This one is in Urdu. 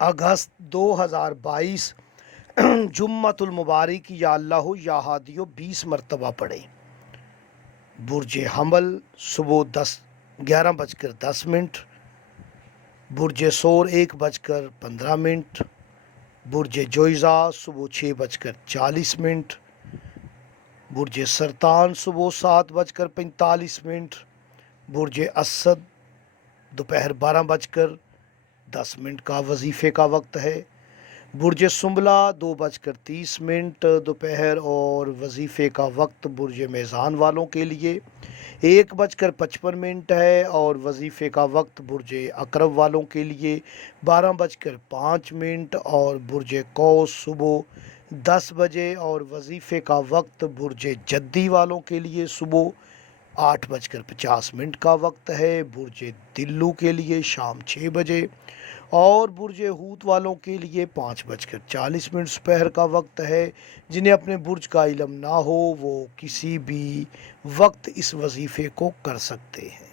اگست 2022 جمعۃ المبارک یا اللہ یا ہادیو 20 مرتبہ پڑھیں۔ برج حمل صبح 11:10، برج ثور 1:15، برج جوئزہ صبح 6:40، برج سرطان صبح 7:45، برج اسد دوپہر 12:10 کا وظیفے کا وقت ہے، برج سنبلہ 2:30 دوپہر اور وظیفے کا وقت برج میزان والوں کے لیے 1:55 ہے، اور وظیفے کا وقت برج عقرب والوں کے لیے 12:05، اور برج قوس صبح 10 بجے اور وظیفے کا وقت برج جدی والوں کے لیے صبح 8:50 کا وقت ہے، برج دلو کے لیے شام 6 بجے اور برج حوت والوں کے لیے 5:40 دوپہر کا وقت ہے۔ جنہیں اپنے برج کا علم نہ ہو وہ کسی بھی وقت اس وظیفے کو کر سکتے ہیں۔